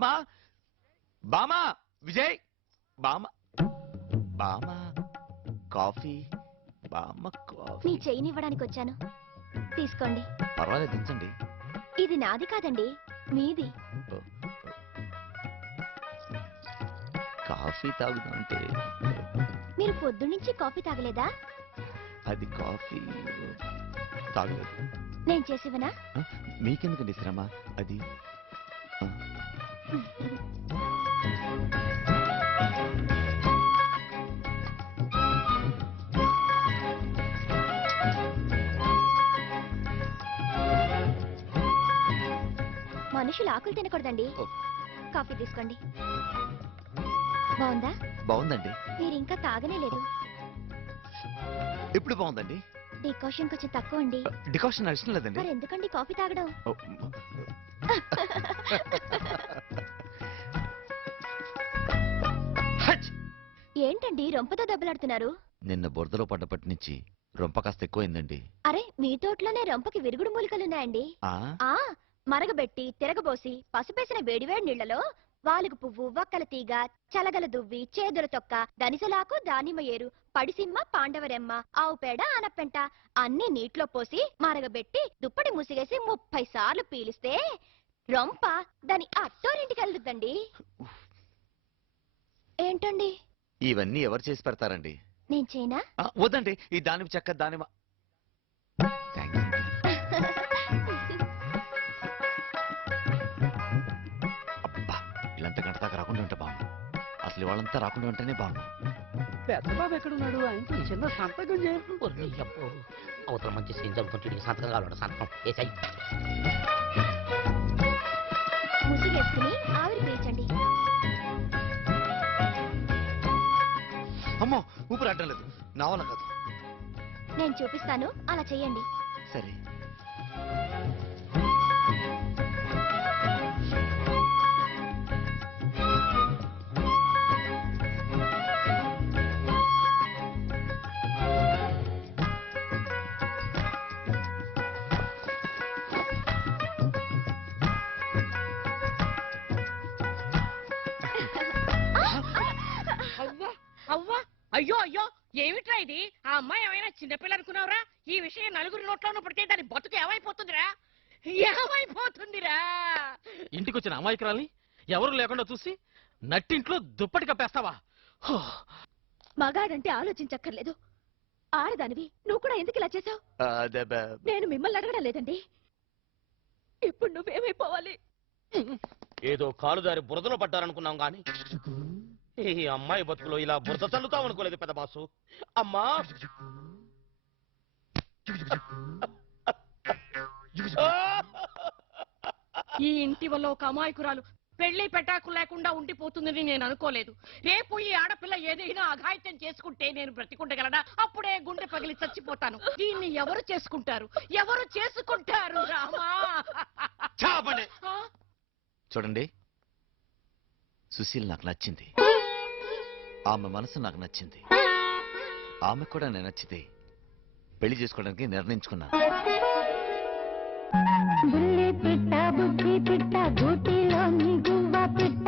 బామా బామా విజయ్ బామా బామా కాఫీ బామ్మ కాఫీ. మీ చెయ్యినివ్వడానికి వచ్చాను, తీసుకోండి. పర్వాలేదు దించండి. ఇది నాది కాదండి, మీది. కాఫీ తాగుతుంటే మీరు పొద్దున్నుంచి కాఫీ తాగలేదా? అది కాఫీ తాగలేదు. నేను చేసివనా? మీకెందుకండి శ్రమ? అది మనుషులు ఆకులు తినకూడదండి. కాఫీ తీసుకోండి. బాగుందా? బాగుందండి. మీరు ఇంకా తాగనే లేదు. ఇప్పుడు బాగుందండి. డికాషన్ కొంచెం తక్కువ అండి. డికాషన్ ఇష్టం లేదండి. మరి ఎందుకండి కాఫీ తాగడం? ఏంటండి రొంపతో దెబ్బలాడుతున్నారు? నిన్న బురదలో పడ్డప్పటి నుంచి రొంప కాస్త ఎక్కువైందండి. అరే, మీ తోటలోనే రొంపకి విరుగుడు మూలికలున్నాయండి. మరగబెట్టి తిరగబోసి పసుపేసిన వేడివేడి నీళ్లలో వాలుగు పువ్వు, వక్కల తీగ, చలగల దువ్వి, చేదుల తొక్క, దనిసలాకు, దానిమ్మ ఏరు, పడిసిమ్మ, పాండవరెమ్మ, ఆవు పేడ, ఆనపెంట అన్ని నీటిలో పోసి మరగబెట్టి దుప్పటి ముసిగేసి 30 సార్లు పీలిస్తే రొంప దాని అత్తోరింటికి వెళ్తుందండి. ఏంటండి ఇవన్నీ ఎవరు చేసి పెడతారండి? నేను చేయనా? వద్దండి, ఈ దానిమ్మ చెక్క దానిమ్మ. ఇలాంటి గంట దాకా రాకుండా ఉంటే బాగు. అసలు వాళ్ళంతా రాకుండా ఉంటేనే బాగు. పెద్ద బాబు ఎక్కడున్నాడు? ఆయనతో చిన్న సంతకం చేయ. అవతల మంచి సీన్ జరుగుతుంటే సంతకం కావాలి. సంతకం వేసాయి. ముసిగేసుకుని ఆవిరి పీల్చండి. అమ్మో, ఊపిరి అడ్డం లేదు. నా వల్ల కాదు. నేను చూపిస్తాను, అలా చెయ్యండి. సరే. అవ్వా, అయ్యో అయ్యో, ఏమిట్రా ఇది? ఆ అమ్మాయి ఏమైనా చిన్నపిల్ల అనుకున్నావురా? ఈ విషయం నలుగురి నోట్లోనూ పడితే దాని బతుకు ఏమైపోతుందిరా? ఏమైపోతుందిరా? ఇంటికి వచ్చిన అమాయకురాల్ని ఎవరు లేకుండా చూసి నట్టింట్లో దుప్పటి కప్పేస్తావా? మగాడంటే ఆలోచించక్కర్లేదు. ఆడదానివి నువ్వు కూడా ఎందుకు ఇలా చేసావు? నేను మిమ్మల్ని అడగడం లేదండి. ఇప్పుడు నువ్వేమైపోవాలి? ఏదో కాలుదారి బురదలో పడ్డారనుకున్నాం గాని ఈ అమ్మాయి బతుకులో ఇలా బురద చల్లుతాం అనుకోలేదు పెద్ద బాసు. అమ్మా, ఈ ఇంటి వల్ల ఒక అమాయకురాలు పెళ్లి పెటాకు లేకుండా ఉండిపోతుందని నేను అనుకోలేదు. రేపు ఈ ఆడపిల్ల ఏదైనా అఘాయిత్యం చేసుకుంటే నేను బ్రతికుండగలనా? అప్పుడే గుండె పగిలి చచ్చిపోతాను. దీన్ని ఎవరు చేసుకుంటారు? ఎవరు చేసుకుంటారు? రామా, చూడండి, సుశీల్ నాకు నచ్చింది. ఆమె మనసు నాకు నచ్చింది. ఆమె కూడా నేను నచ్చితే పెళ్లి చేసుకోవడానికి నిర్ణయించుకున్నాను. బుల్లి పిట్ట, బుద్ధి పిట్ట, గూటిలో గువ్వ పిట్ట.